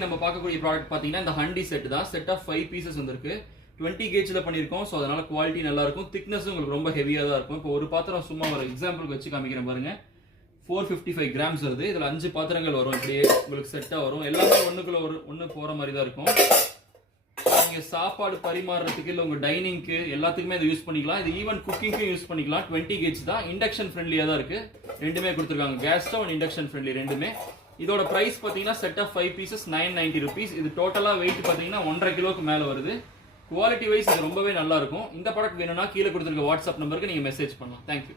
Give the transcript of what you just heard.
இன்னைக்கு நம்ம பார்க்கக்கூடிய ப்ராடக்ட் பார்த்தீங்கன்னா இந்த ஹண்டி செட் தான். செட் ஆஃப் 5 பீசஸ் வந்திருக்கு. 20 கேஜில் பண்ணியிருக்கோம். ஸோ அதனால குவாலிட்டி நல்லா இருக்கும். திக்னஸும் உங்களுக்கு ரொம்ப ஹெவியாக தான் இருக்கும். இப்போ ஒரு பாத்திரம் சும்மா ஒரு எக்ஸாம்பிளுக்கு வச்சு காமிக்கிறேன் பாருங்க. 455 கிராம்ஸ் வருது. இதில் 5 பாத்திரங்கள் வரும். இப்படியே உங்களுக்கு செட்டாக வரும். எல்லாமே ஒன்றுக்குள்ள ஒன்று போகிற மாதிரி தான் இருக்கும். நீங்கள் சாப்பாடு பரிமாறுறதுக்கு இல்லை உங்கள் டைனிங்க்கு எல்லாத்துக்குமே இதை யூஸ் பண்ணிக்கலாம். இது ஈவன் குக்கிங்க்கும் யூஸ் பண்ணிக்கலாம். 20 கேஜ் தான். இண்டக்ஷன் ஃப்ரெண்ட்லியாக தான் இருக்குது. ரெண்டுமே கொடுத்துருக்காங்க. Gas stove and induction friendly ரெண்டுமே. இதோட பிரைஸ் பார்த்தீங்கன்னா செட் ஆஃப் 5 பீசஸ் 990 rupees. இது டோட்டலாக வெயிட் பார்த்தீங்கன்னா 1.5 கிலோக்கு மேலே வருது. குவாலிட்டி வைஸ் இது ரொம்பவே நல்லா இருக்கும். இந்த ப்ராடக்ட் வேணும்னா கீழே கொடுத்துருக்க வாட்ஸ்அப் நம்பருக்கு நீங்கள் மெசேஜ் பண்ணலாம். தேங்க்யூ.